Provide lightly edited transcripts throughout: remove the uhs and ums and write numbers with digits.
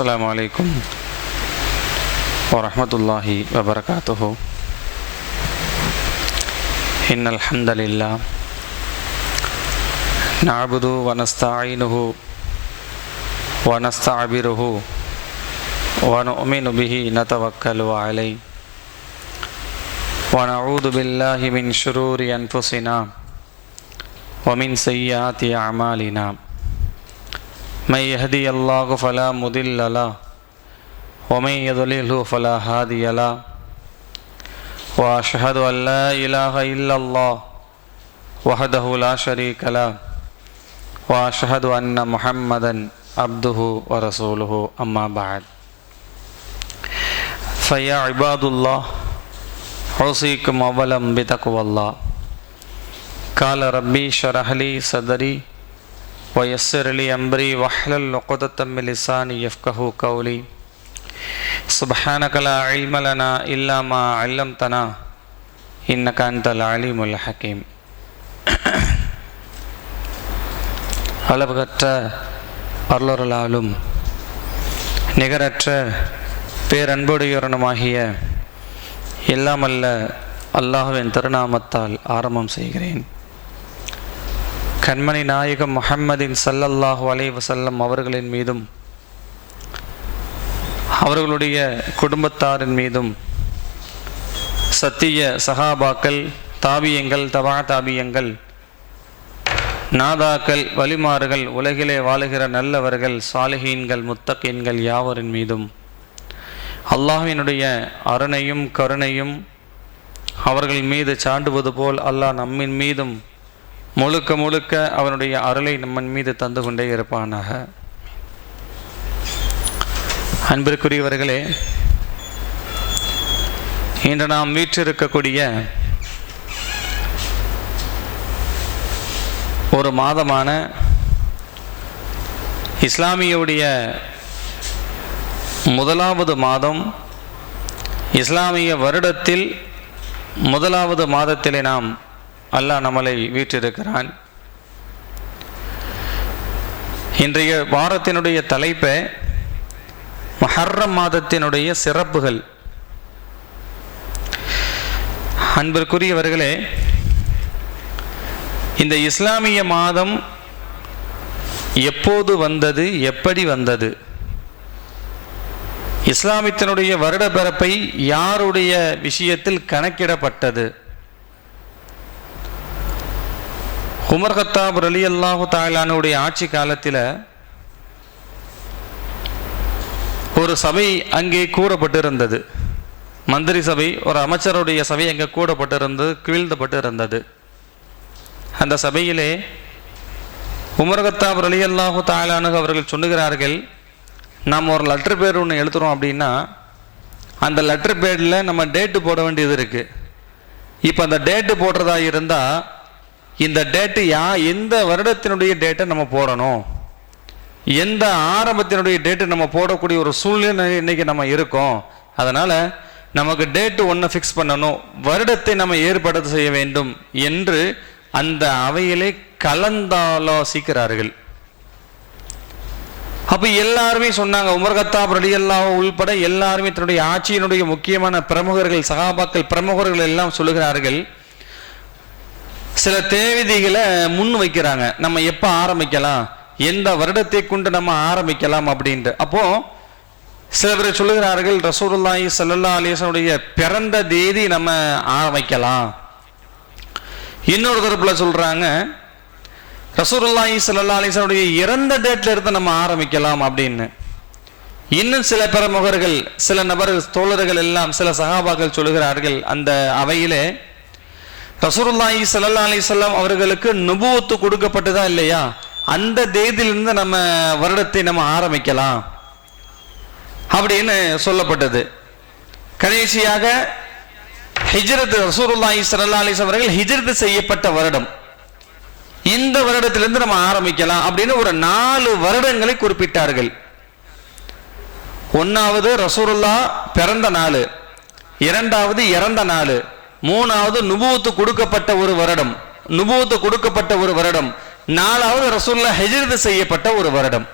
السلام عليكم ورحمة الله وبركاته. إن الحمد لله نعبد ونستعينه ونستعبره ونؤمن به نتوكل عليه ونعوذ بالله من شرور أنفسنا ومن سيئات أعمالنا. من يهدي الله فلا مضل له ومن يضلله فلا هادي له وأشهد أن لا إله إلا الله وحده لا شريك له وأشهد أن محمدا عبده ورسوله. أما بعد فيا عباد الله أوصيكم أولا بتقوى الله. قال ربي اشرح لي صدري ويسر لي أمري واحلل عقدة من لساني يفقهوا قولي. سبحانك لا علم لنا إلا ما علمتنا إنك أنت العليم الحكيم. அளவுகற்ற அருளருளாலும் நிகரற்ற பேரன்புடையோரனுமாகிய எல்லாமல்ல அல்லாஹ்வின் திருநாமத்தால் ஆரம்பம் செய்கிறேன். கண்மணி நாயகம் முஹம்மதின் ஸல்லல்லாஹு அலைஹி வஸல்லம் அவர்களின் மீதும் அவர்களுடைய குடும்பத்தாரின் மீதும் சத்திய சஹாபாக்கள், தாபியங்கள், தபா தாபியங்கள், நாதாக்கள், வலிமார்கள், உலகிலே வாழுகிற நல்லவர்கள், சாலிஹீன்கள், முத்தகீன்கள் யாவரின் மீதும் அல்லாஹ்வினுடைய அருணையும் கருணையும் அவர்கள் மீது சாண்டுவது போல் அல்லாஹ் நம்மின் மீதும் முழுக்க முழுக்க அவனுடைய அருளை நம்மன் மீது தந்து கொண்டே இருப்பானாக. அன்பிற்குரியவர்களே, இன்று நாம் வீற்றிருக்கக்கூடிய ஒரு மாதமான இஸ்லாமியுடைய முதலாவது மாதம், இஸ்லாமிய வருடத்தில் முதலாவது மாதத்திலே நாம் அல்லாஹ் நம்மளை வீற்றிருக்கிறான். இன்றைய வாரத்தினுடைய தலைப்பை முஹர்ரம் மாதத்தினுடைய சிறப்புகள். அன்பிற்குரியவர்களே, இந்த இஸ்லாமிய மாதம் எப்போது வந்தது, எப்படி வந்தது, இஸ்லாமியத்தினுடைய வருட பிறப்பை யாருடைய விஷயத்தில் கணக்கிடப்பட்டது? உமர் கத்தாப் ரலியல்லாஹு தஆலாவுடைய ஆட்சி காலத்தில் ஒரு சபை அங்கே கூடப்பட்டிருந்தது. மந்திரி சபை, ஒரு அமைச்சருடைய சபை அங்கே கூடப்பட்டிருந்தது, கீழ்ந்தப்பட்டிருந்தது. அந்த சபையிலே உமர் கத்தாப் ரலியல்லாஹு தஆலா அவர்கள் சொல்லுகிறார்கள், நாம் ஒரு லெட்டர் பேர் ஒன்று எழுதுகிறோம் அப்படின்னா அந்த லெட்டர் பேடில் நம்ம டேட்டு போட வேண்டியது இருக்குது. இப்போ அந்த டேட்டு போடுறதா இருந்தால் இந்த டேட்டு எந்த வருடத்தினுடைய டேட்டை நம்ம போடணும், எந்த ஆரம்பத்தினுடைய டேட்டு நம்ம போடக்கூடிய ஒரு சூழ்நிலை இன்னைக்கு நம்ம இருக்கோம். அதனால் நமக்கு டேட்டு ஒன்று ஃபிக்ஸ் பண்ணணும், வருடத்தை நம்ம ஏற்பாடு செய்ய வேண்டும் என்று அந்த அவையிலே கலந்தாலோசிக்கிறார்கள். அப்போ எல்லாருமே சொன்னாங்க, உமர் கத்தாப் ரலியல்லாஹு உள்பட எல்லாருமே தன்னுடைய ஆட்சியினுடைய முக்கியமான பிரமுகர்கள், சகாபாக்கள் பிரமுகர்கள் எல்லாம் சொல்லுகிறார்கள், சில தேதிகளை முன் வைக்கிறாங்க, நம்ம எப்போ ஆரம்பிக்கலாம், எந்த வருடத்தை கொண்டு நம்ம ஆரம்பிக்கலாம் அப்படின்ட்டு. அப்போ சில பேர் சொல்லுகிறார்கள், ரசூலுல்லாஹி ஸல்லல்லாஹு அலைஹி வஸல்லம் பிறந்த தேதி நம்ம ஆரம்பிக்கலாம். இன்னொரு தரப்புல சொல்றாங்க, ரசூலுல்லாஹி ஸல்லல்லாஹு அலைஹி வஸல்லம் இறந்த டேட்ல இருந்து நம்ம ஆரம்பிக்கலாம் அப்படின்னு. இன்னும் சில பிரமுகர்கள், சில நபர்கள், தோழர்கள் எல்லாம், சில சஹாபாக்கள் சொல்லுகிறார்கள், அந்த அவையிலே ரசூலுல்லாஹி ஸல்லல்லாஹு அலைஹி வஸல்லம் அவர்களுக்கு நுபுவத்து கொடுக்கப்பட்டதா இல்லையா, அந்த தேதியிலிருந்து நம்ம வருடத்தை நம்ம ஆரம்பிக்கலாம் அப்படின்னு சொல்லப்பட்டது. கடைசியாக ஹிஜ்ரத், ரசூலுல்லாஹி ஸல்லல்லாஹு அலைஹி வஸல்லம் அவர்கள் ஹிஜ்ரத் செய்யப்பட்ட வருடம், இந்த வருடத்திலிருந்து நம்ம ஆரம்பிக்கலாம் அப்படின்னு ஒரு 4 வருடங்களை குறிப்பிட்டார்கள். ஒன்னாவது ரசூலுல்லாஹ் பிறந்த நாள், இரண்டாவது இறந்த நாள், மூணாவது நுபுவத்து கொடுக்கப்பட்ட ஒரு வருடம், நுபுவத்து கொடுக்கப்பட்ட ஒரு வருடம், நாலாவது ரசூலுல்லாஹ் ஹிஜ்ரத் செய்யப்பட்ட ஒரு வருடம்.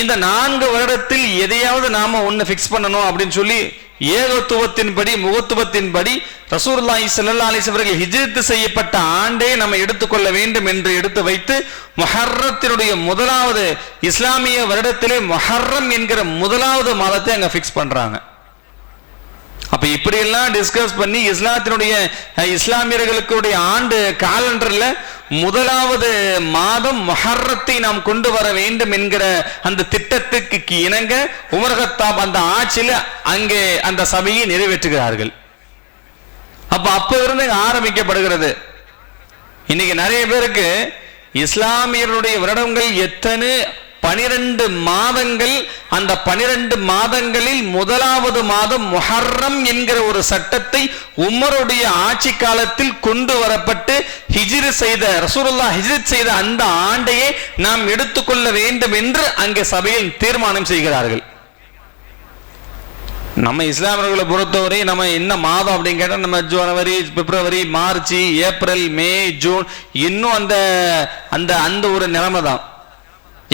இந்த 4 வருடத்தில் எதையாவது நாம ஒண்ணு ஃபிக்ஸ் பண்ணணும் அப்படின்னு சொல்லி ஏகத்துவத்தின்படி முகத்துவத்தின்படி ரசூலுல்லாஹி ஸல்லல்லாஹு அலைஹி வஸல்லம் அவர்கள் ஹிஜ்ரத் செய்யப்பட்ட ஆண்டே நம்ம எடுத்துக்கொள்ள வேண்டும் என்று எடுத்து வைத்து முஹர்ரத்தினுடைய முதலாவது இஸ்லாமிய வருடத்திலே முஹர்ரம் என்கிற முதலாவது மாதத்தை அங்க ஃபிக்ஸ் பண்றாங்க. அப்ப இப்படி எல்லாம் டிஸ்கஸ் பண்ணி இஸ்லாத்தினுடைய இஸ்லாமியர்களுடைய ஆண்டு காலண்டர்ல முதலாவது மாதம் முஹர்ரத்தை நாம் கொண்டு வர வேண்டும் என்கிற அந்த திட்டத்துக்கு இணங்க உமர் கத்தாப் அந்த ஆட்சியில அங்கே அந்த சபையை நிறைவேற்றுகிறார்கள். அப்ப இருந்து ஆரம்பிக்கப்படுகிறது. இன்னைக்கு நிறைய பேருக்கு இஸ்லாமியர்களுடைய வருடங்கள் எத்தனை 12 மாதங்கள். அந்த 12 மாதங்களில் முதலாவது மாதம் முஹர்ரம் என்கிற ஒரு சட்டத்தை உமருடைய ஆட்சி காலத்தில் கொண்டு வரப்பட்டு ரசூலுல்லாஹ் ஹிஜ்ரத் செய்த அந்த ஆண்டையே நாம் எடுத்துக்கொள்ள வேண்டும் என்று அங்கே சபையில் தீர்மானம் செய்கிறார்கள். நம்ம இஸ்லாமியர்களை பொறுத்தவரை நம்ம என்ன மாதம் அப்படின்னு கேட்டா நம்ம ஜனவரி, பிப்ரவரி, மார்ச், ஏப்ரல், மே, ஜூன் இன்னும் அந்த அந்த ஒரு நிலைமை தான்.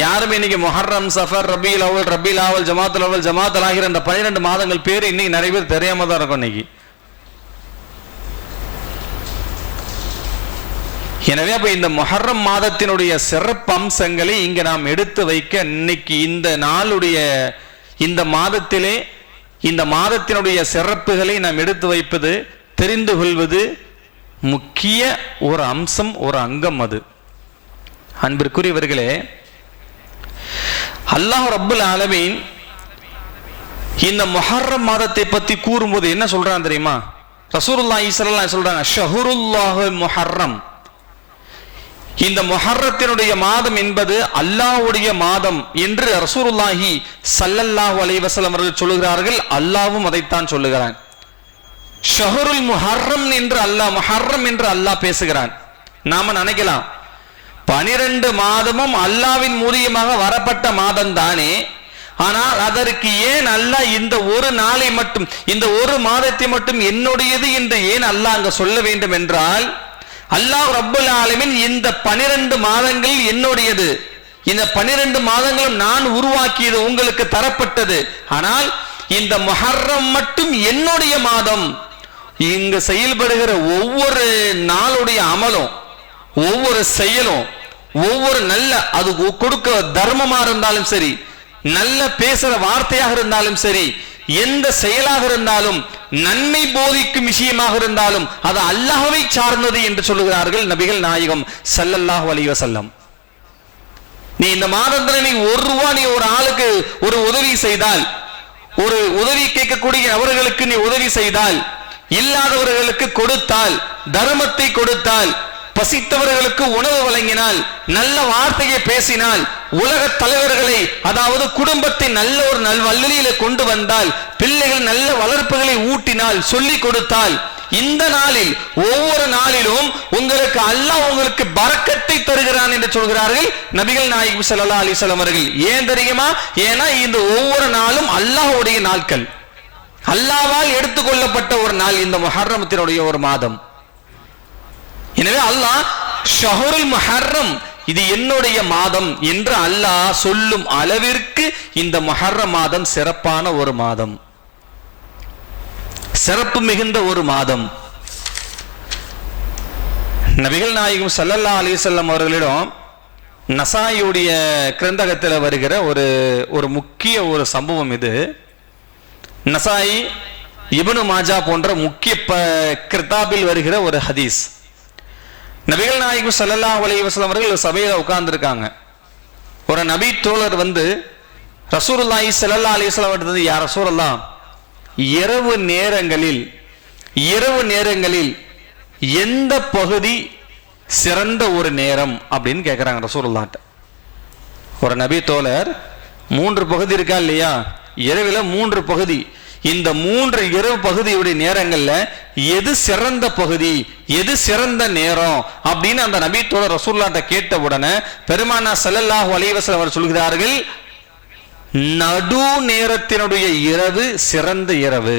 யாருமே இன்னைக்கு முஹர்ரம், சஃபர், ரபியுல் அவல், ஜமாத்துல் ஆகிற அந்த 12 மாதங்கள் பேரு இன்னைக்கு நிறைய பேர் தெரியாம தான் இருக்கும் இன்னைக்கு. எனவே அப்ப இந்த முஹர்ரம் மாதத்தினுடைய சிறப்பு அம்சங்களை இங்க நாம் எடுத்து வைக்க இன்னைக்கு இந்த நாளுடைய இந்த மாதத்திலே இந்த மாதத்தினுடைய சிறப்புகளை நாம் எடுத்து வைப்பது, தெரிந்து கொள்வது முக்கிய ஒரு அம்சம், ஒரு அங்கம். அது அன்பிற்குரியவர்களே, அல்லாஹ் ரப்புல் ஆலமீன் இந்த முஹர்ரம் மாதத்தை பத்தி கூறும்போது என்ன சொல்றான் தெரியுமா? ரசூலுல்லாஹி ஸல்லல்லாஹு அலைஹி சொல்றாங்க, ஷஹ்ருல்லாஹில் முஹர்ரம். இந்த முஹர்ரத்தினுடைய மாதம் என்பது அல்லாஹ்வுடைய மாதம் என்று ரசூலுல்லாஹி ஸல்லல்லாஹு அலைஹி வஸல்லம் அவர்கள் சொல்லுகிறார்கள். அல்லாஹ்வும் அதைத்தான் சொல்லுகிறான். ஷஹ்ருல் முஹர்ரம் என்று முஹர்ரம் என்று அல்லாஹ் பேசுகிறான். நாம நினைக்கலாம் 12 மாதமும் அல்லாஹ்வின் மூலியமாக வரப்பட்ட மாதம் தானே, ஆனால் அதற்கு ஏன் அல்லாஹ் இந்த ஒரு நாளை மட்டும், இந்த ஒரு மாதத்தை மட்டும் என்னுடையது என்று ஏன் அல்லாஹ் அங்க சொல்ல வேண்டும் என்றால், அல்லாஹ் ரப்பல் ஆலமீன் இந்த 12 மாதங்கள் என்னுடையது, இந்த 12 மாதங்களும் நான் உருவாக்கியது, உங்களுக்கு தரப்பட்டது. ஆனால் இந்த முஹர்ரம் மட்டும் என்னுடைய மாதம். இங்கு செயல்படுகிற ஒவ்வொரு நாளுடைய அமலும், ஒவ்வொரு செயலும், ஒவ்வொரு நல்ல அது கொடுக்க தர்மமா இருந்தாலும் சரி, நல்ல பேசுற வார்த்தையாக இருந்தாலும் சரி, எந்த செயலாக இருந்தாலும், நன்மை போதிக்கும் விஷயமாக இருந்தாலும் அது அல்லாஹ்வை சார்ந்தது என்று சொல்லுகிறார்கள் நபிகள் நாயகம் ஸல்லல்லாஹு அலைஹி வஸல்லம். நீ இந்த மாதத்துல நீ 1 ரூபாய் நீ ஒரு ஆளுக்கு ஒரு உதவி செய்தால், ஒரு உதவி கேட்கக்கூடிய அவர்களுக்கு நீ உதவி செய்தால், இல்லாதவர்களுக்கு கொடுத்தால், தர்மத்தை கொடுத்தால், பசித்தவர்களுக்கு உணவு வழங்கினால், நல்ல வார்த்தையை பேசினால், உலக தலைவர்களை அதாவது குடும்பத்தை நல்ல ஒரு நல்வழியில கொண்டு வந்தால், பிள்ளைகள் நல்ல வளர்ப்புகளை ஊட்டினால், சொல்லிக் கொடுத்தால், இந்த நாளில் ஒவ்வொரு நாளிலும் உங்களுக்கு அல்லாஹ் உங்களுக்கு பரக்கத்தை தருகிறான் என்று சொல்கிறார்கள் நபிகள் நாயகம் ஸல்லல்லாஹு அலைஹி வஸல்லம் அவர்கள். ஏன் தெரியுமா? ஏன்னா இந்த ஒவ்வொரு நாளும் அல்லாஹ்வுடைய நாட்கள், அல்லாஹ்வால் எடுத்துக்கொள்ளப்பட்ட ஒரு நாள் இந்த முஹர்ரத்தினுடைய ஒரு மாதம். எனவே அல்லாஹ் ஷஹ்ருல் முஹர்ரம், இது என்னுடைய மாதம் என்று அல்லாஹ் சொல்லும் அளவிற்கு இந்த முஹர்ரம் மாதம் சிறப்பான ஒரு மாதம், சிறப்பு மிகுந்த ஒரு மாதம். நபிகள் நாயகம் ஸல்லல்லாஹு அலைஹி வஸல்லம் அவர்களிடம் நசாயியுடைய கிரந்தகத்தில் வருகிற ஒரு முக்கிய ஒரு சம்பவம் இது. நசாயி, இப்னு மாஜா போன்ற முக்கிய கிதாபில் வருகிற ஒரு ஹதீஸ். நபிகள் நாயகம் ஸல்லல்லாஹு அலைஹி வஸல்லம் அவர்கள் சபையில உட்கார்ந்துருக்காங்க. ஒரு நபி தோழர் வந்து ரசூலுல்லாஹி ஸல்லல்லாஹு அலைஹி வஸல்லம் அவர்கள், யா ரசூலல்லாஹ், இரவு நேரங்களில் எந்த பகுதி சிறந்த ஒரு நேரம் அப்படின்னு கேட்கிறாங்க ரசூலுல்லாஹ்ட்ட. ஒரு நபி தோழர் 3 பகுதி இருக்கா இல்லையா, இரவுல 3 பகுதி, இந்த 3 இரவு பகுதியுடைய நேரங்கள்ல எது சிறந்த பகுதி, எது சிறந்த நேரம் அப்படின்னு அந்த நபி தோழர் ரசூலுல்லாஹ்ட்ட கேட்ட உடனே பெருமானா ஸல்லல்லாஹு அலைஹி வஸல்லம் அவர் சொல்கிறார்கள், நடு நேரத்தினுடைய இரவு சிறந்த இரவு.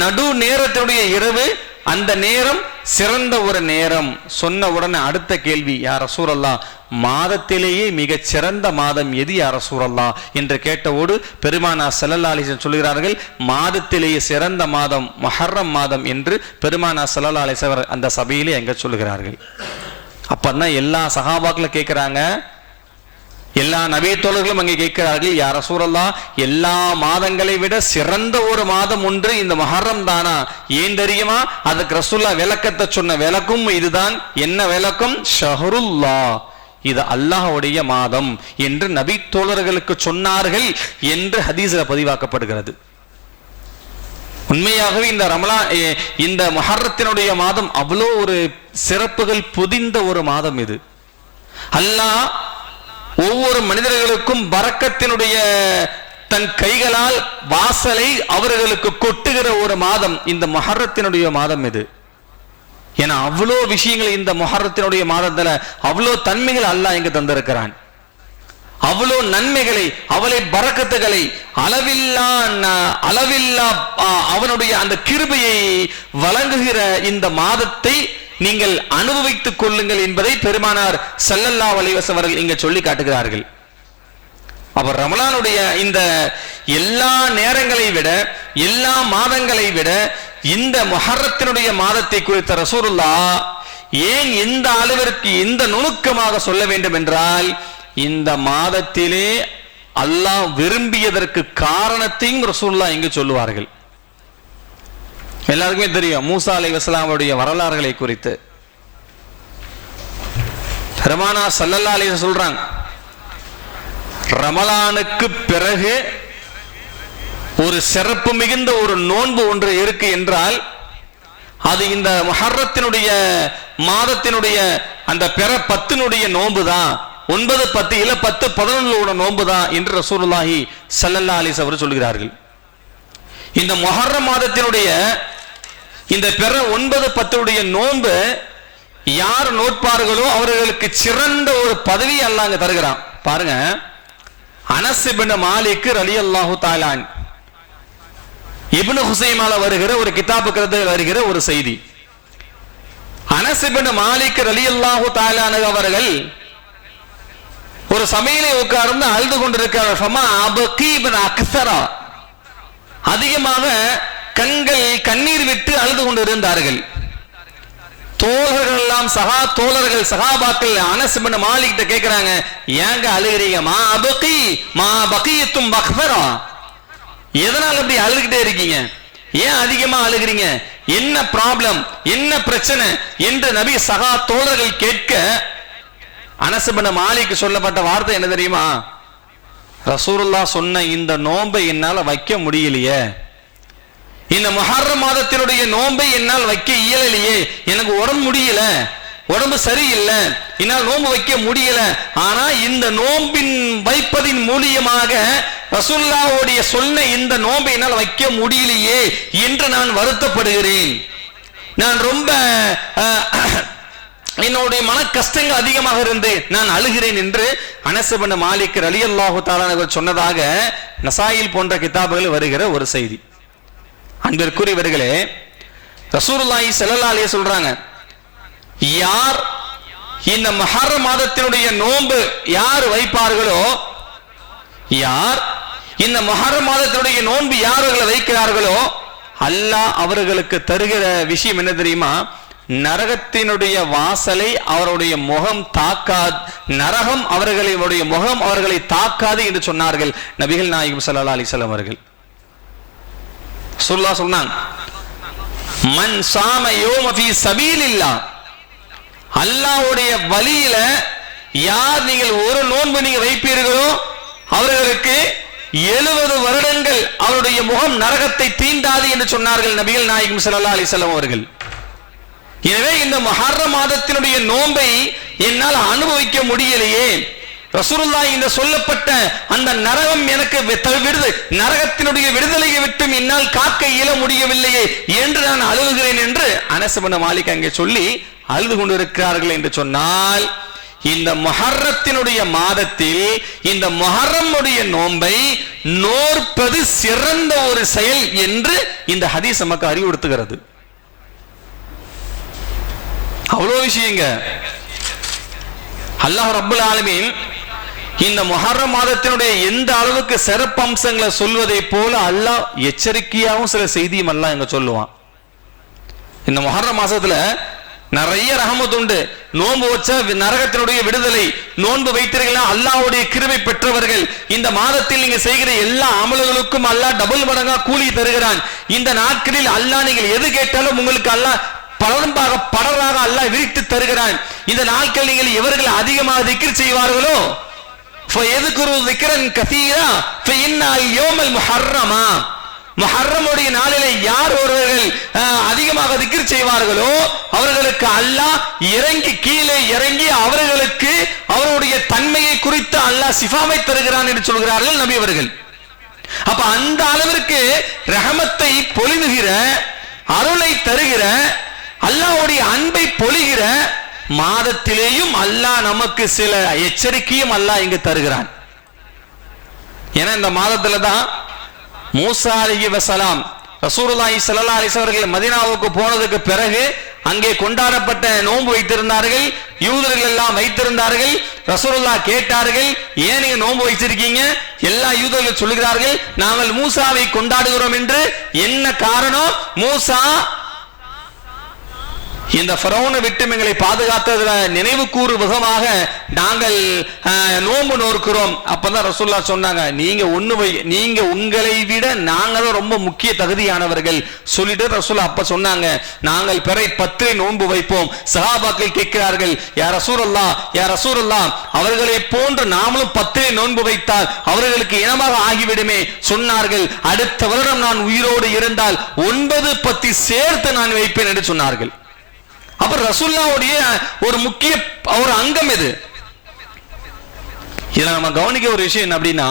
நடு நேரத்தினுடைய இரவு, அந்த நேரம் சிறந்த ஒரு நேரம். சொன்ன உடனே அடுத்த கேள்வி, யா ரசூலல்லாஹ், மாதத்திலேயே மிகச் சிறந்த மாதம் எது யா ரசூலல்லாஹ் என்று கேட்டவோடு பெருமானார் ஸல்லல்லாஹு அலைஹி வஸல்லம் சொல்கிறார்கள், மாதத்திலேயே சிறந்த மாதம் முஹர்ரம் மாதம் என்று பெருமானார் ஸல்லல்லாஹு அலைஹி வஸல்லம் அந்த சபையிலே எங்க சொல்லுகிறார்கள். அப்பதான் எல்லா சஹாபாக்களும் கேட்கிறாங்க, எல்லா நபி தோழர்களும் அங்கே கேட்கிறார்கள், யா ரசூலல்லாஹ் எல்லா மாதங்களை விட சிறந்த ஒரு மாதம் ஒன்று இந்த முஹர்ரம் தானா? ஏன் தெரியுமா? அதுக்கு ரசூலுல்லாஹ் விளக்கத்தை சொன்ன விளக்கும் இதுதான். என்ன விளக்கம்? ஷஹ்ருல்லாஹ், இது அல்லாஹ்வுடைய மாதம் என்று நபி தோழர்களுக்கு சொன்னார்கள் என்று ஹதீஸ்ல பதிவாக்கப்படுகிறது. உண்மையாகவே இந்த முஹர்ரத்தினுடைய மாதம் அவ்வளோ ஒரு சிறப்புகள் பொதிந்த ஒரு மாதம் இது. அல்லாஹ் ஒவ்வொரு மனிதர்களுக்கும் பரக்கத்தினுடைய தன் கைகளால் வாசலை அவர்களுக்கு கொட்டுகிற ஒரு மாதம் இந்த முஹர்ரத்தினுடைய மாதம் இது. ஏன்னா அவ்வளோ விஷயங்கள் இந்த முஹர்ரத்தினுடைய மாதத்துல அவ்வளோ தன்மைகள் அல்லாஹ் இங்கு தந்திருக்கிறான். அவ்வளோ நன்மைகளை, அவளை பரக்கத்துகளை, அளவில்லா அவனுடைய அந்த கிருபையை வழங்குகிற இந்த மாதத்தை நீங்கள் அனுபவித்துக் கொள்ளுங்கள் என்பதை பெருமானார் ஸல்லல்லாஹு அலைஹி வஸல்லம் அவர்கள் இங்க சொல்லி காட்டுகிறார்கள். அவர் ரமலானுடைய இந்த எல்லா நேரங்களை விட, எல்லா மாதங்களை விட இந்த முஹர்ரத்தினுடைய மாதத்தை குறித்த ரசூலுல்லாஹ் ஏன் இந்த அளவிற்கு இந்த நுணுக்கமாக சொல்ல வேண்டும் என்றால், இந்த மாதத்திலே அல்லாஹ் விரும்பியதற்கு காரணத்தையும் ரசூலுல்லாஹ் இங்கு சொல்லுவார்கள். எல்லாருக்குமே தெரியும் மூசா அலைஹிஸ்ஸலாமுடைய வரலாறுகளை குறித்து. பெருமானார் ஸல்லல்லாஹு அலைஹி வஸல்லம் சொல்றாங்க, ரமலானுக்கு பிறகு ஒரு சிறப்பு மிகுந்த ஒரு நோன்பு ஒன்று இருக்கு என்றால் அது இந்த முஹர்ரத்தினுடைய மாதத்தினுடைய அந்த பிற 10 நோன்பு தான். 9, 10 இல்ல 10, 11 நோன்பு தான் என்று ரசூலுல்லாஹி ஸல்லல்லாஹு அலைஹி வஸல்லம் சொல்கிறார்கள். இந்த முஹர்ரம் மாதத்தினுடைய இந்த பிற 9, 10 நோன்பு யார் நோட்பார்களோ அவர்களுக்கு சிறந்த ஒரு பதவி அல்லாஹ் அங்க தருகிறான். பாருங்க, அனஸ் இப்னு மாலிக் ரலியல்லாஹு தஆலா இப்னு ஹுசைமால வருகிற ஒரு கிதாபுக்கு வருகிற ஒரு செய்தி. அனஸ் இப்னு மாலிக் ரலியல்லாஹு தஆலா அவர்கள் ஒரு சமையலை உட்கார்ந்து அழுது கொண்டிருக்கிறார். அதிகமாக கண்ணீர் விட்டு அழுது கொண்டிருந்தார்கள். தோழர்கள் எல்லாம் சஹாபாக்கள் அனஸ் இப்னு மாலிக் கிட்ட கேக்குறாங்க, ஏங்க அழுகிறீங்க? மா பகியத்தும் பக்ஃபரா, எதனால அப்படி அழுகிட்டே இருக்கீங்க? ஏன் அதிகமா அழுகிறீங்க? என்ன ப்ராப்ளம், என்ன பிரச்சனை என்று நபி தோழர்கள் கேட்க அனஸ் இப்னு மாலிக் சொல்லப்பட்ட வார்த்தை என்ன தெரியுமா? ரசூலுல்லாஹ் சொன்ன இந்த நோன்பை என்னால வைக்க முடியலையே, இந்த முஹர்ரம் மாதத்தினுடைய நோன்பை என்னால் வைக்க இயலலையே, எனக்கு உடம்பு முடியல, உடம்பு சரியில்லை, என்னால் நோன்பு வைக்க முடியல. ஆனா இந்த நோம்பின் வைப்பதின் மூலியமாக ரசூலுல்லாஹ்வுடைய சொன்ன இந்த நோன்பை என்னால் வைக்க முடியலையே என்று நான் வருத்தப்படுகிறேன். நான் ரொம்ப என்னுடைய மன கஷ்டங்கள் அதிகமாக இருந்து நான் அழுகிறேன் என்று அனஸ் இப்னு மாலிக் ரலியல்லாஹு தஆலா அவர்கள் சொன்னதாக நசாயில் போன்ற கிதாபுகளில் வருகிற ஒரு செய்தி. அன்பிற்குரியவர்களே, ரசூலுல்லாஹி ஸல்லல்லாஹு அலைஹி சொல்றாங்க, யார் இந்த முஹர்ரம் மாதத்தினுடைய நோன்பு யார் வைப்பார்களோ, யார் இந்த முஹர்ரம் மாதத்தினுடைய நோன்பு யார்கள் வைக்கிறார்களோ அல்லாஹ் அவர்களுக்கு தருகிற விஷயம் என்ன தெரியுமா? நரகத்தினுடைய வாசலை அவருடைய முகம் தாக்காது, நரகம் அவர்களுடைய முகம் அவர்களை தாக்காது என்று சொன்னார்கள் நபிகள் நாயகம் ஸல்லல்லாஹு அலைஹி வஸல்லம் அவர்கள். சொன்னாங்க, மன் சாம யௌம ஃபீ சபீலில்லாஹ், அல்லாஹ்வுடைய வழியில யார் நீங்கள் ஒரு நோன்பு நீங்க வைப்பீர்களோ அவர்களுக்கு 70 வருடங்கள் அவருடைய முகம் நரகத்தை தீண்டாது என்று சொன்னார்கள் நபிகள் நாயகம் ஸல்லல்லாஹு அலைஹி வஸல்லம் அவர்கள். எனவே இந்த முஹர்ரம் மாதத்தினுடைய நோன்பை என்னால் அனுபவிக்க முடியலையே, ரசூலுல்லாஹ் இந்த சொல்லப்பட்ட அந்த நரகம் எனக்கு நரகத்தினுடைய விடுதலையை விட்டும் என்னால் காக்க இயல முடியவில்லையே என்று நான் அழுகிறேன் என்று அனஸ் இப்னு மாலிக் அங்கே சொல்லி அழுது கொண்டிருக்கிறார்கள் என்று சொன்னால், இந்த முஹர்ரத்தினுடைய மாதத்தில் இந்த முஹர்ரமுடைய நோன்பை நோற்பது சிறந்த ஒரு செயல் என்று இந்த ஹதீஸ் நமக்கு அறிவுறுத்துகிறது. அவ்வளோ விஷயங்க. அல்லாஹ் ரப்பல் ஆலமீன் இந்த முஹர்ரம் மாதத்தினுடைய எந்த அளவுக்கு சிறப்பு அம்சங்களை சொல்வதை போல அல்லாஹ் எச்சரிக்கையாகவும் சில செய்தியும் அல்லாஹ் இங்க சொல்லுவான். இந்த முஹர்ரம் மாசத்துல நிறைய ரஹமத் உண்டு. நோன்பு வச்ச நரகத்தினுடைய விடுதலை, நோன்பு வைத்தீர்களா அல்லாஹ்வுடைய கிருபை பெற்றவர்கள். இந்த மாதத்தில் நீங்க செய்கிற எல்லா அமல்களுக்கும் அல்லாஹ் டபுள் மடங்கா கூலி தருகிறான். இந்த நாட்களில் அல்லாஹ் நீங்கள் எது கேட்டாலும் உங்களுக்கு அல்லாஹ் பலன்பாக படராக அல்லாஹ் விரித்து தருகிறான். இந்த நாட்கள் நீங்கள் எவர்கள் அதிகமாக திக்ர் செய்வார்களோ முஹர்ரமுடைய நாளிலே யார் ஒருவர்கள் அதிகமாக திக்ர் செய்வார்களோ அவர்களுக்கு அல்லாஹ் இறங்கி கீழே இறங்கி அவர்களுக்கு அவருடைய தன்மையை குறித்து அல்லாஹ் சிஃபாவை தருகிறான் என்று சொல்கிறார்கள் நபி அவர்கள். அப்ப அந்த அளவிற்கு ரஹமத்தை பொழிவுகிற, அருளை தருகிற, அல்லாஹ்வுடைய அன்பை பொழிகிற மாதத்திலேயும் அல்லாஹ் நமக்கு சில எச்சரிக்கையும் அல்லாஹ் இங்கு தருகிறான். ஏன்னா இந்த மாதத்துல தான் மூசா அலைஹிஸ்ஸலாம் ரசூலுல்லாஹி ஸல்லல்லாஹு அலைஹி வஸல்லம் அவர்கள் மதீனாவுக்கு போனதுக்கு பிறகு அங்கே கொண்டாடப்பட்ட நோன்பு வைத்திருந்தார்கள். யூதர்கள் எல்லாம் வைத்திருந்தார்கள். ரசூலுல்லாஹ் கேட்டார்கள், ஏன் நீங்க நோன்பு வைச்சிருக்கீங்க? எல்லா யூதர்கள் சொல்கிறார்கள், நாங்கள் மூசாவை கொண்டாடுகிறோம் என்று. என்ன காரணம்? மூசா இந்த ஃபரௌனை விட்டு எங்களை பாதுகாத்ததுல நினைவு கூறு விதமாக நாங்கள் நோன்பு நோக்கிறோம். அப்பதான் ரசூலுல்லாஹ் சொன்னாங்க, நீங்க உங்களை விட நாங்க தான் ரொம்ப முக்கிய தகுதியானவர்கள் சொல்லிட்டு ரசூலுல்லாஹ் அப்ப சொன்னாங்க, நாங்கள் பிறை 10 நோன்பு வைப்போம். சஹாபாக்கள் கேட்கிறார்கள், யா ரசூலுல்லாஹ் அவர்களை போன்று நாமளும் 10 நோன்பு வைத்தால் அவர்களுக்கு இனமாக ஆகிவிடுமே. சொன்னார்கள், அடுத்த வருடம் நான் உயிரோடு இருந்தால் 9 10 சேர்த்து நான் வைப்பேன் என்று சொன்னார்கள். அப்ப ரசூலுல்லாஹ்வுடைய ஒரு முக்கிய ஒரு அங்கம் இது. இதுல நம்ம கவனிக்க ஒரு விஷயம் என்ன அப்படின்னா,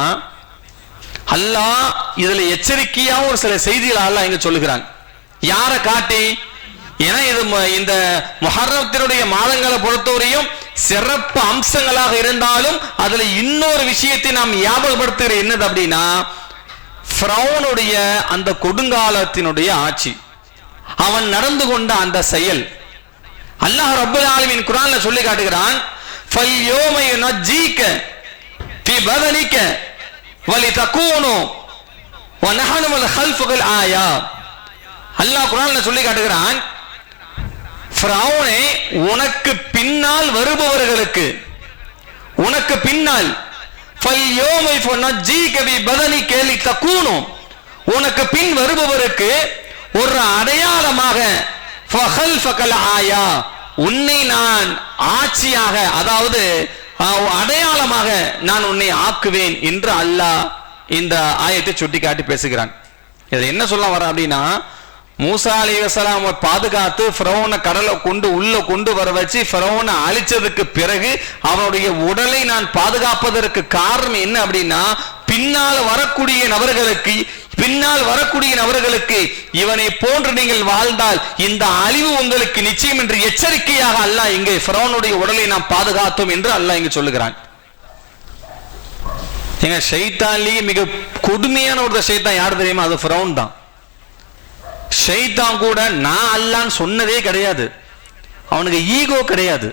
அல்லாஹ் இதுல எச்சரிக்கையா ஒரு சில செய்திகளை அல்லாஹ் இங்க சொல்லுகிறான். யாரை காட்டி? ஏன்னா இது இந்த முஹர்ரத்தினுடைய மாதங்களை பொறுத்தவரையும் சிறப்பு அம்சங்களாக இருந்தாலும் அதுல இன்னொரு விஷயத்தை நாம் ஞாபகப்படுத்துகிற என்னது அப்படின்னா, ஃபிரௌனுடைய அந்த கொடுங்காலத்தினுடைய ஆட்சி, அவன் நடந்து கொண்ட அந்த செயல் அல்லாஹ் ரப்பல் ஆலமீன் குர்ஆன்ல சொல்லி காட்டுகிறான். ஃபல்யௌம யுனஜ்ஜீக ஃபீ பதனிக வலிதகூனு வநஹனுல் ஹல்ஃபுல் ஆயா. அல்லாஹ் குர்ஆன்ல சொல்லி காட்டுகிறான், ஃபிரௌனே உனக்கு பின்னால் வருபவர்களுக்கு, உனக்கு பின்னால் ஃபல்யௌம யுனஜ்ஜீக ஃபீ பதனிக லிதகூனு, உனக்கு பின் வருபவருக்கு ஒரு அடையாளமாக உன்னை நான் ஆட்சியாக, அதாவது அடையாளமாக நான் உன்னை ஆக்குவேன் என்று அல்லாஹ் இந்த ஆயத்தை சுட்டி காட்டி பேசுகிறான். இது என்ன சொல்ல வர அப்படின்னா, மூசா அலைஹிஸ்ஸலாம் பாதுகாத்து ஃபிரௌனை கடலை உள்ள கொண்டு வர வச்சு ஃபிரௌனை அழிச்சதுக்கு பிறகு அவனுடைய உடலை நான் பாதுகாப்பதற்கு காரணம் என்ன அப்படின்னா, பின்னால் வரக்கூடிய நபர்களுக்கு இவனை போன்று நீங்கள் வாழ்ந்தால் இந்த அழிவு உங்களுக்கு நிச்சயம் என்று எச்சரிக்கையாக அல்லாஹ் இங்கே ஃபிரௌனுடைய உடலை நாம் பாதுகாத்தோம் என்று அல்லாஹ் இங்கு சொல்லுகிறான். எங்க ஷைத்தான்லயே மிக கொடுமையான ஒரு ஷைத்தான் யார் தெரியுமா? அது ஃபிரௌன் தான். ஷைத்தான் கூட நான் அல்லாஹ்னு சொன்னதே கிடையாது. அவனுக்கு ஈகோ கிடையாது.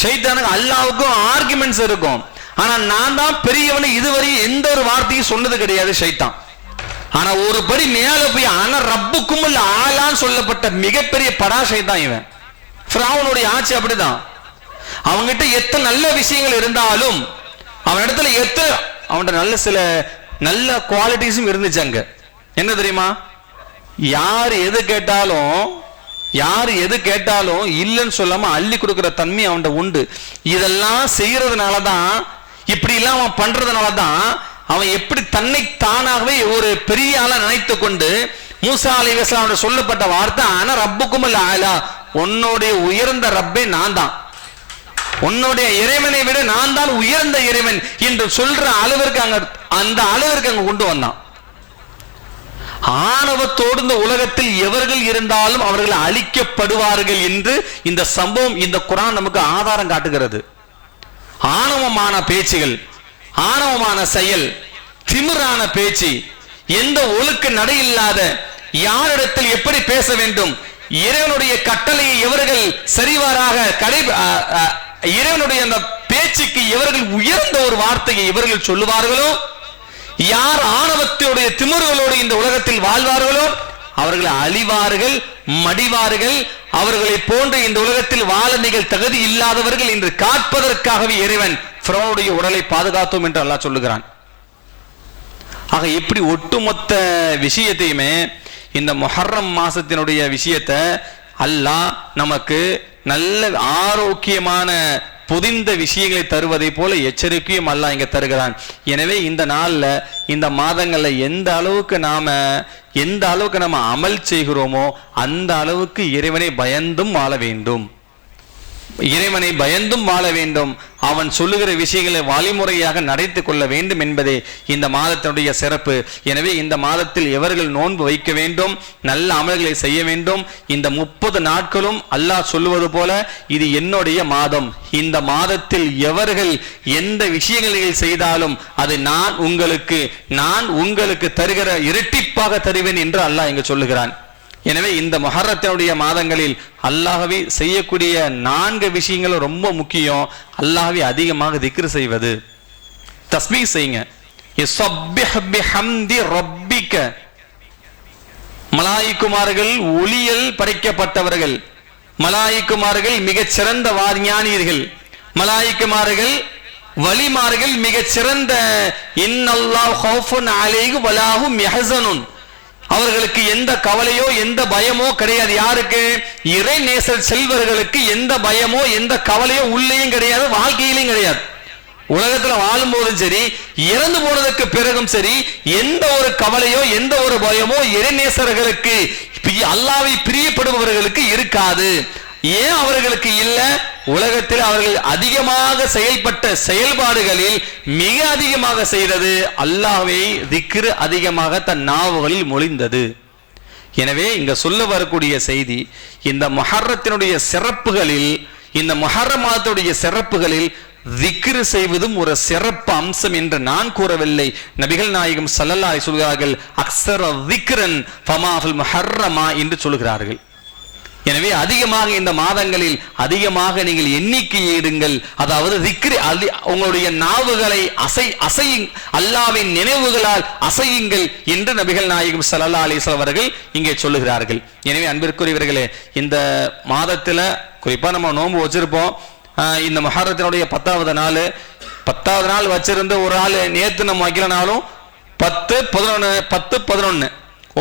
ஷைத்தானுக்கு அல்லாஹ்வுக்கும் ஆர்குமெண்ட்ஸ் இருக்கும். ஆனா நான் தான் பெரியவனு இதுவரை எந்த ஒரு வார்த்தையும் சொன்னது கிடையாது ஷைத்தான். ஆனா ஒரு படி மேல போய் ஆனா ரப்புக்கும் ஆளான்னு சொல்லப்பட்ட மிகப்பெரிய படாசை தான் இவன். ஃபிரௌனுடைய ஆட்சி அப்படிதான். அவங்கிட்ட எத்தனை நல்ல விஷயங்கள் இருந்தாலும் அவன் இடத்துல அவன்கிட்ட நல்ல சில நல்ல குவாலிட்டிஸும் இருந்துச்சு. அங்க என்ன தெரியுமா, யார் எது கேட்டாலும் இல்லைன்னு சொல்லாம அள்ளி கொடுக்கிற தன்மை அவன்கிட்ட உண்டு. இதெல்லாம் செய்யறதுனாலதான், இப்படி எல்லாம் அவன் பண்றதுனாலதான் அவன் எப்படி தன்னை தானாகவே ஒரு பெரிய ஆளா நினைத்து கொண்டு மூசா அலைஹிஸ்ஸலாம் சொல்லப்பட்ட வார்த்தை ஆனா ரப்புக்கும் ஆலா, உன்னுடைய உயர்ந்த ரப்பே நான் தான், உன்னுடைய இறைவனை விட நான் தான் உயர்ந்த இறைவன் என்று சொல்ற அளவிற்கு அந்த அளவிற்கு அங்க கொண்டு வந்தான். ஆணவத்தோடு இந்த உலகத்தில் எவர்கள் இருந்தாலும் அவர்கள் அழிக்கப்படுவார்கள் என்று இந்த சம்பவம், இந்த குர்ஆன் நமக்கு ஆதாரம் காட்டுகிறது. ஆணவமான பேச்சுகள், ஆணவமான செயல், திமிரான பேச்சு, எந்த ஒழுக்க நடை இல்லாத, யாரிடத்தில் எப்படி பேச வேண்டும், இறைவனுடைய கட்டளையை எவர்கள் சரிவாராக இறைவனுடைய அந்த பேச்சுக்கு எவர்கள் உயர்ந்த ஒரு வார்த்தையை இவர்கள் சொல்லுவார்களோ, யார் ஆணவத்தையுடைய திமிர்களோடு இந்த உலகத்தில் வாழ்வார்களோ அவர்கள் அழிவார்கள், மடிவார்கள். அவர்களை போன்று இந்த உலகத்தில் வாழ நீங்கள் தகுதி இல்லாதவர்கள் என்று காட்பதற்காகவே இறைவன் ஃபிரௌனுடைய உடலை பாதுகாத்தோம் என்று அல்லாஹ் சொல்லுகிறான். ஆக இப்படி ஒட்டுமொத்த விஷயத்தையுமே இந்த முஹர்ரம் மாசத்தினுடைய விஷயத்தை அல்லாஹ் நமக்கு நல்ல ஆரோக்கியமான புதிந்த விஷயங்களை தருவதை போல எச்சரிக்கையும் அல்லாஹ் இங்க தருகிறான். எனவே இந்த நாள்ல இந்த மாதங்கள்ல எந்த அளவுக்கு நாம அமல் செய்கிறோமோ அந்த அளவுக்கு இறைவனை பயந்தும் வாழ வேண்டும். இறைவனை பயந்தும் வாழ வேண்டும். அவன் சொல்லுகிற விஷயங்களை வழிமுறையாக நடத்தி கொள்ள வேண்டும் என்பதே இந்த மாதத்தினுடைய சிறப்பு. எனவே இந்த மாதத்தில் எவர்கள் நோன்பு வைக்க வேண்டும், நல்ல அமல்களை செய்ய வேண்டும். இந்த 30 நாட்களும் அல்லாஹ் சொல்லுவது போல இது என்னுடைய மாதம். இந்த மாதத்தில் எவர்கள் எந்த விஷயங்களை செய்தாலும் அது நான் உங்களுக்கு தருகிற இரட்டிப்பாக தருவேன் என்று அல்லாஹ் இங்கு சொல்லுகிறான். எனவே இந்த முஹர்ரத்தினுடைய மாதங்களில் அல்லாஹ்வை செய்யக்கூடிய 4 விஷயங்கள் ரொம்ப முக்கியம். அல்லாஹ்வை அதிகமாக திக்ர் செய்வது, தஸ்பீஹ் செய்யுங்க. யுஸப்பிஹ் பிஹம்தி ரப்பிக. மலாயிக்குமார்கள் ஒளியல் படைக்கப்பட்டவர்கள், மலாயிக்குமார்கள் மிகச் சிறந்த வாஞானியர்கள், மலாயிக்குமார்கள் வலிமார்கள் மிகச் சிறந்த இன்னல்லாஹு கௌஃபுன் அலைஹி வலாஹும் யஹ்ஸனுன். அவர்களுக்கு எந்த கவலையோ எந்த பயமோ கிடையாது. யாருக்கு? இறை நேசர் செல்வர்களுக்கு எந்த பயமோ எந்த கவலையோ உள்ளேயும் கிடையாது, வாழ்க்கையிலும் கிடையாது. உலகத்துல வாழும் போதும் சரி, இறந்து போனதுக்கு பிறகும் சரி, எந்த ஒரு கவலையோ எந்த ஒரு பயமோ இறைநேசர்களுக்கு, அல்லாஹ்வை பிரியப்படுபவர்களுக்கு இருக்காது. ஏன் அவர்களுக்கு இல்ல? உலகத்தில் அவர்கள் அதிகமாக செயல்பட்ட செயல்பாடுகளில் மிக அதிகமாக செய்தது அல்லாஹ்வை திக்ர் அதிகமாக தன் நாவுகளில் மொழிந்தது. எனவே இங்க சொல்ல வரக்கூடிய செய்தி, இந்த முஹர்ரத்தினுடைய சிறப்புகளில், இந்த முஹர்ரம் மாதத்துடைய சிறப்புகளில் திக்ர் செய்வதும் ஒரு சிறப்பு அம்சம் என்று நான் கூறவில்லை. நபிகள் நாயகம் ஸல்லல்லாஹு அலைஹி சொல்கிறார்கள், அக்ஸர திக்ரன் ஃபமா ஃபில் முஹர்ரமா என்று சொல்கிறார்கள். எனவே அதிகமாக இந்த மாதங்களில் அதிகமாக நீங்கள் எண்ணிக்கையிடுங்கள். அதாவது திக்ர், உங்களுடைய நாவுகளை அல்லாஹ்வின் நினைவுகளால் அசையுங்கள் என்று நபிகள் நாயகம் ஸல்லல்லாஹு அலைஹி வஸல்லம் அவர்கள் இங்கே சொல்லுகிறார்கள். எனவே அன்பிற்குரியவர்களே, இந்த மாதத்துல குறிப்பா நம்ம நோன்பு வச்சிருப்போம். இந்த முஹர்ரத்தினுடைய 10வது நாள் வச்சிருந்த ஒரு ஆள் நேத்து நம்ம வைக்கலனாலும் 10, 11, 10, 11,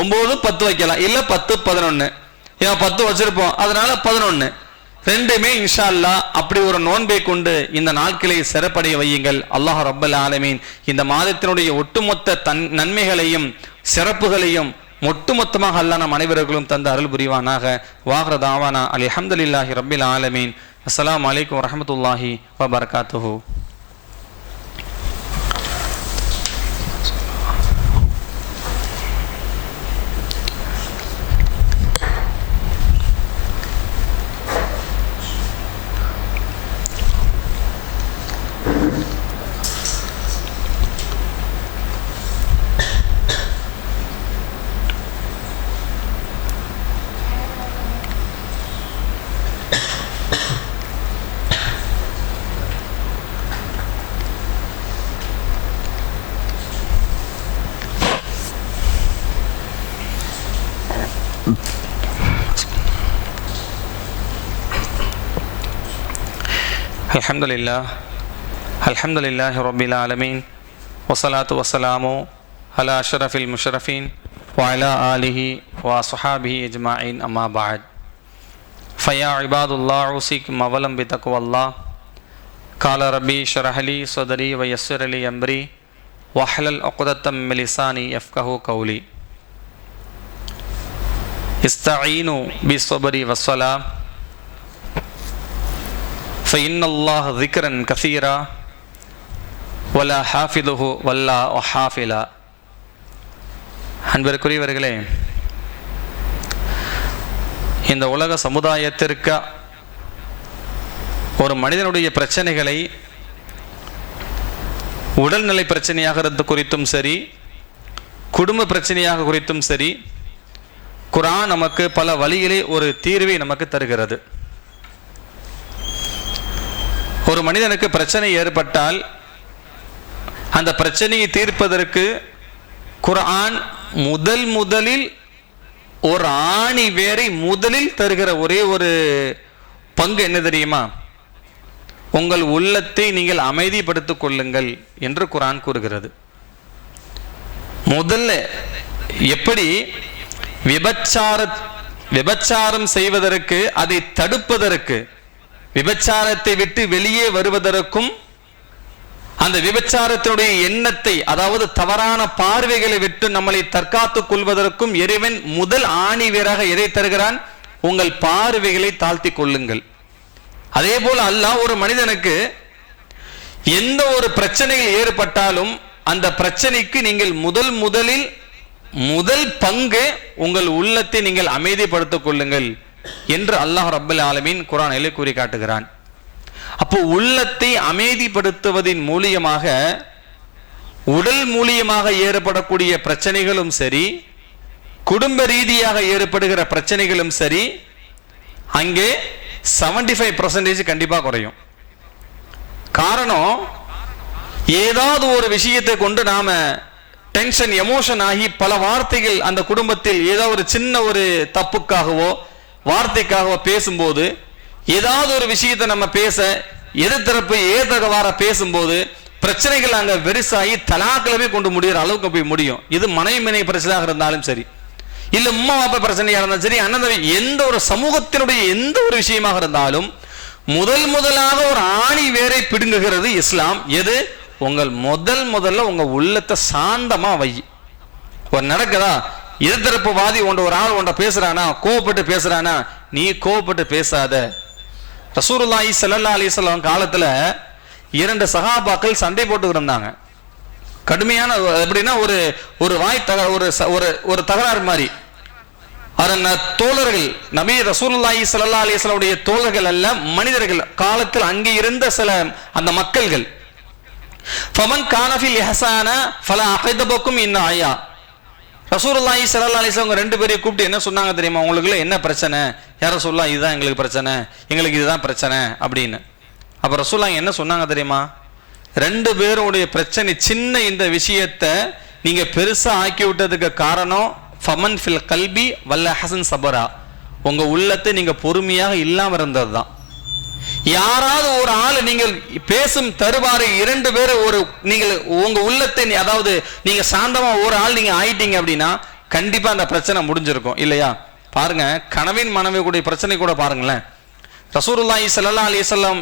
9, 10 வைக்கலாம், இல்ல 10, 11, 10 வச்சிருப்போம், அதனால 11 ரெண்டுமே இன்ஷா அல்லாஹ் அப்படி ஒரு நோன்பை கொண்டு இந்த நாட்களை சிறப்படைய வையுங்கள். அல்லாஹ் ரப்பல் ஆலமீன் இந்த மாதத்தினுடைய ஒட்டுமொத்த நன்மைகளையும் சிறப்புகளையும் ஒட்டுமொத்தமாக அல்லாஹ் நம் அனைவர்களும் தந்து அருள் புரிவானாக. வாஹ்ர தாவானா அல்ஹம்துலில்லாஹி ரப்பில் ஆலமீன். அஸ்ஸலாமு அலைக்கும் வரஹ்மத்துல்லாஹி வபரகாத்துஹு. அல்ஹம்துலில்லாஹி ரப்பில் ஆலமீன் வஸ்ஸலாத்து வஸ்ஸலாமு அலா அஷ்ரஃபில் முஷ்ரஃபீன் வ அலா ஆலிஹி வ ஸஹாபிஹி அஜ்மாஈன். அம்மா பஅத். ஃபயா இபாதுல்லாஹ் உஸீக்கும் அவலம் பிதக்வல்லாஹ். கால ரப்பி ஷ்ரஹ் லி ஸத்ரி வ யஸ்ஸிர் லி அம்ரி வஹ்லல் உக்தத்தம் மின் லிசானி யஃப்கஹு கௌலி. இஸ்தஈனு பிஸ்ஸப்ரி வஸ்ஸலா فإن الله ذكرا كثيرا ولا حافظه ولا حافلا. அன்பிற்குரியவர்களே, இந்த உலக சமுதாயத்திற்கு ஒரு மனிதனுடைய பிரச்சனைகளை உடல்நிலை பிரச்சனையாக குறித்தும் சரி, குடும்ப பிரச்சனையாக குறித்தும் சரி, குர்ஆன் நமக்கு பல வழியிலே ஒரு தீர்வை நமக்கு தருகிறது. ஒரு மனிதனுக்கு பிரச்சனை ஏற்பட்டால் அந்த பிரச்சனையை தீர்ப்பதற்கு குர்ஆன் முதலில் ஒரு ஆணி வேரை முதலில் தருகிற ஒரே ஒரு பங்கு என்ன தெரியுமா? உங்கள் உள்ளத்தை நீங்கள் அமைதிப்படுத்திக் கொள்ளுங்கள் என்று குர்ஆன் கூறுகிறது. முதல்ல எப்படி விபச்சாரம் செய்வதற்கு, அதை தடுப்பதற்கு, விபச்சாரத்தை விட்டு வெளியே வருவதற்கும், அந்த விபச்சாரத்தினுடைய எண்ணத்தை, அதாவது தவறான பார்வைகளை விட்டு நம்மளை தற்காத்துக் கொள்வதற்கும் இறைவன் முதல் ஆணி வேராக எதை தருகிறான்? உங்கள் பார்வைகளை தாழ்த்தி கொள்ளுங்கள். அதே போல அல்லாஹ் ஒரு மனிதனுக்கு எந்த ஒரு பிரச்சனைகள் ஏற்பட்டாலும் அந்த பிரச்சனைக்கு நீங்கள் முதல் பங்கு உங்கள் உள்ளத்தை நீங்கள் அமைதிப்படுத்திக் கொள்ளுங்கள் என்று அல்லாஹ் ரப்பல் ஆலமீன் குர்ஆனிலே கூறி காட்டுகிறான். அப்போ உள்ளத்தை அமைதிப்படுத்துவதின் மூலியமாக உடல் மூலியமாக ஏற்படக்கூடிய பிரச்சனைகளும் சரி, குடும்ப ரீதியாக ஏற்படுகிற பிரச்சனைகளும் சரி, அங்கே 75% கண்டிப்பா குறையும். காரணம், ஏதாவது ஒரு விஷயத்தை கொண்டு நாம டென்ஷன், எமோஷன் ஆகி பல வார்த்தைகள் அந்த குடும்பத்தில் ஏதோ ஒரு சின்ன ஒரு தப்புக்காகவோ வார்த்தைக்காகவோ பேசும்போது, ஏதாவது ஒரு விஷயத்தை நம்ம பேச எதிர்த்தரப்பு ஏதகவார பேசும்போது பிரச்சனைகள் அங்க வெரிசாகி தலாக்கிலவே கொண்டு முடிகிற அளவுக்கு போய் முடியும். இது மனைவி பிரச்சனையாக இருந்தாலும் சரி, இல்ல உம்மா அப்பா பிரச்சனையாக இருந்தாலும் சரி, அண்ணன் எந்த ஒரு சமூகத்தினுடைய எந்த ஒரு விஷயமாக இருந்தாலும் முதலாக ஒரு ஆணி வேரை பிடுங்குகிறது இஸ்லாம். எது? உங்கள் முதல்ல உங்க உள்ளத்தை சாந்தமா வை. ஒரு நடக்குதா, எதிர்த்தரப்பு வாதி ஒரு ஆள் ஒன்றை பேசுறானா, கோவப்பட்டு பேசுறானா, நீ கோவப்பட்டு பேசாத. ரசூலுல்லாஹி ஸல்லல்லாஹு அலைஹி வஸல்லம் காலத்துல 2 சஹாபாக்கள் சண்டை போட்டு இருந்தாங்க. கடுமையான, எப்படின்னா ஒரு ஒரு தகராறு மாதிரி. தோழர்கள், நபி ரசூலுல்லாஹி ஸல்லல்லாஹு அலைஹி வஸல்லம் உடைய தோழர்கள் அல்ல, மனிதர்கள். காலத்தில் அங்கே இருந்த சில அந்த மக்கள்கள், ஃபமன் கான ஃபில் இஹ்சான ஃபலா அஹதபக்கும் இன் ஆயா. ரசூலுல்லாஹி ஸல்லல்லாஹு அலைஹி வஸல்லம் 2 பேரையும் கூப்பிட்டு என்ன சொன்னாங்க தெரியுமா? உங்களுக்குள்ள என்ன பிரச்சனை? யார் ரசூலுல்லாஹ்? இதுதான் எங்களுக்கு பிரச்சனை, எங்களுக்கு இதுதான் பிரச்சனை அப்படின்னு. அப்ப ரசூலுல்லாஹ் என்ன சொன்னாங்க தெரியுமா? 2 பேருடைய பிரச்சனை சின்ன இந்த விஷயத்தை நீங்க பெருசா ஆக்கி விட்டதுக்கு காரணம் ஃபமன் ஃபில் கல்பி வல்ல ஹசன் சபரா, உங்க உள்ளத்தை நீங்க பொறுமையாக இல்லாம இருந்ததுதான். யாராவது ஒரு ஆள் நீங்கள் பேசும் தருவாரு 2 பேர் நீங்கள் உங்க உள்ளத்தை, அதாவது நீங்க சாந்தமா ஒரு ஆள் நீங்க ஆயிட்டீங்க அப்படின்னா கண்டிப்பா அந்த பிரச்சனை முடிஞ்சிருக்கும் இல்லையா? பாருங்க, கணவன் மனைவி கூட பிரச்சனை கூட பாருங்களேன். ரசூலுல்லாஹி ஸல்லல்லாஹு அலைஹி வஸல்லம்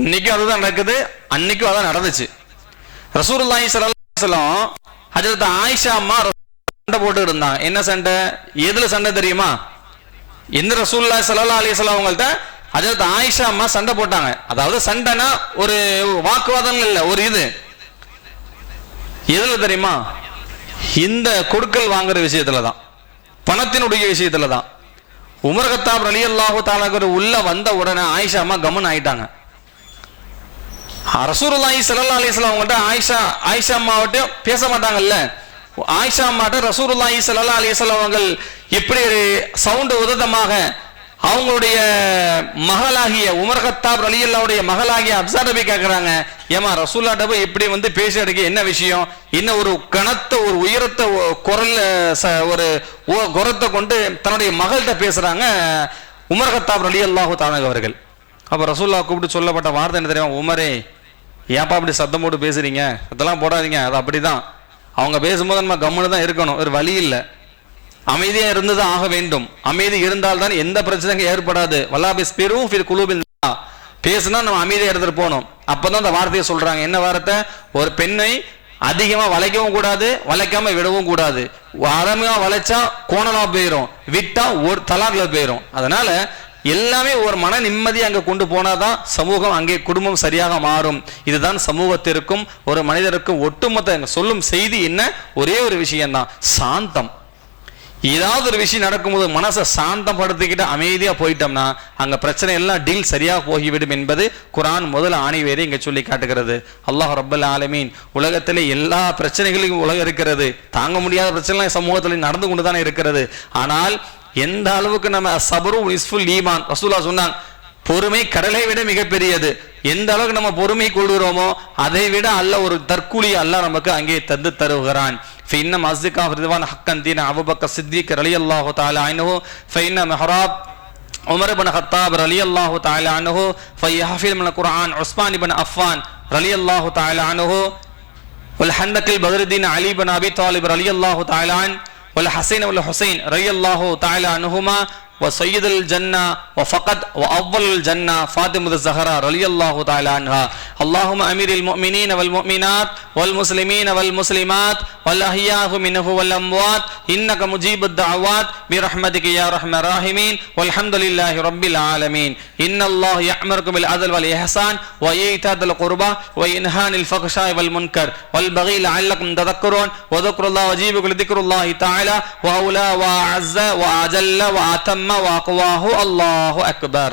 இன்னைக்கும் அதுதான் நடக்குது, அன்னைக்கும் அதான் நடந்துச்சு. ரசூலுல்லாஹி ஸல்லல்லாஹு அலைஹி வஸல்லம் ஹஜ்ரத் ஆயிஷா அம்மா சண்டை போட்டு இருந்தாங்க. என்ன சண்டை? எதுல சண்டை தெரியுமா? எந்த ரசூலுல்லாஹி ஸல்லல்லாஹு அலைஹி வஸல்லம் அவங்கள்ட்ட ஹஜ்ரத் ஆயிஷா அம்மா சண்டை போட்டாங்க. அதாவது சண்டைனா ஒரு வாக்குவாதங்கள் இல்ல, ஒரு இது எதுல தெரியுமா? இந்த கொடுக்கல் வாங்குற விஷயத்துலதான், பணத்தினுடைய விஷயத்துலதான். உமர் கத்தாப் ரலியல்லாஹு தஆலா உள்ள வந்த உடனே ஆயிஷா அம்மா கம்முன்னு ஆயிட்டாங்க. ரசூலுல்லாஹி ஸல்லல்லாஹு அலைஹி வஸல்லம் அவங்கள்ட்ட ஆயிஷா அம்மாவிட்ட பேச மாட்டாங்கல்ல. ஆயிஷா அம்மாட்ட ரசூலுல்லாஹி ஸல்லல்லாஹு அலைஹி வஸல்லம் அவர்கள் எப்படி சவுண்ட் உததமாக அவங்களுடைய மகளாகிய உமர் கத்தாப் ரலியல்லாஹுடைய மகளாகிய அப்ஸா நபி கேட்கிறாங்க, ஏமா ரசூலுல்லாஹ்ட்ட போய் இப்படி வந்து பேச எடுக்க என்ன விஷயம்? இன்னும் ஒரு கனத்த ஒரு உயரத்த குரல் ஒரு குரத்தை கொண்டு தன்னுடைய மகள்கிட்ட பேசுறாங்க உமர் கத்தாப் ரலியல்லாஹு தஆலா அவர்கள். அப்ப ரசூலுல்லாஹ் கூப்பிட்டு சொல்லப்பட்ட வார்த்தை என்ன தெரியுமா? உமரே, ஏப்பா அப்படி சத்தம் போட்டு பேசுறீங்க? அதெல்லாம் போடாதீங்க, அது அப்படிதான். அவங்க பேசும்போது நம்ம கம்முன்னு தான் இருக்கணும், ஒரு வழி இல்லை. அமைதியா இருந்துதான் ஆக வேண்டும். அமைதி இருந்தால்தான் எந்த பிரச்சனையும் ஏற்படாது. பேசுனா நம்ம அமைதியா எடுத்துட்டு போகணும். அப்பதான் அந்த வார்த்தையை சொல்றாங்க. என்ன வார்த்தை? ஒரு பெண்ணை அதிகமா வளைக்கவும் கூடாது, வளைக்காம விடவும் கூடாது. அறமையா வளைச்சா கோணலா போயிரும், விட்டா ஒரு தலாக்ல போயிரும். அதனால எல்லாமே ஒரு மன நிம்மதி அங்க கொண்டு போனாதான் சமூகம், அங்கே குடும்பம் சரியாக மாறும். இதுதான் சமூகத்திற்கும் ஒரு மனிதருக்கும் ஒட்டுமொத்த சொல்லும் செய்தி என்ன? ஒரே ஒரு விஷயம்தான், சாந்தம். ஏதாவது ஒரு விஷயம் நடக்கும்போது மனசை சாந்தப்படுத்திக்கிட்டு அமைதியா போயிட்டோம்னா அங்க பிரச்சனை எல்லாம் டீல் சரியாக போகிவிடும் என்பது குர்ஆன் முதல் ஆணிவேரை இங்க சொல்லி காட்டுகிறது. அல்லாஹ் ரப்பல் ஆலமீன் உலகத்திலே எல்லா பிரச்சனைகளும் உலகம் இருக்கிறது, தாங்க முடியாத பிரச்சனை சமூகத்தில் நடந்து கொண்டுதான் இருக்கிறது. ஆனால் எந்த அளவுக்கு நம்ம சபரு இஸ்ஃபுல் ஈமான், ரசூலுல்லாஹ் சொன்னாங்க, பொறுமை கடலை விட மிகப்பெரியது. எந்த அளவுக்கு நம்ம பொறுமை கொள்கிறோமோ அதை விட அல்லாஹ் ஒரு தற்கூலி அல்லாஹ் நமக்கு அங்கே தந்து தருகிறான். فإن أصدقاء رضوان حقا دين أبو بكر الصديق رضي الله تعالى عنه فإن محراب عمر بن الخطاب رضي الله تعالى عنه فيحفظ من القرآن عثمان بن عفان رضي الله تعالى عنه والحندق البدر الدين علي بن أبي طالب رضي الله تعالى عنه والحسين والحسين رضي الله تعالى عنهما وسيد الجنة وفقد وأول الجنة فاطمة الزهراء رضي الله تعالى عنها. اللهم أمير المؤمنين والمؤمنات والمسلمين والمسلمات والأحياء منه والأموات إنك مجيب الدعوات برحمتك يا أرحم الراحمين والحمد لله رب العالمين. إن الله يأمركم بالعدل والإحسان وإيتاء ذي القربى وينهى عن الفحشاء والمنكر والبغي لعلكم تذكرون وذكروا الله وجيبكم لذكر الله تعالى وأولى وأعز وأجل وأتم وأقواه الله أكبر.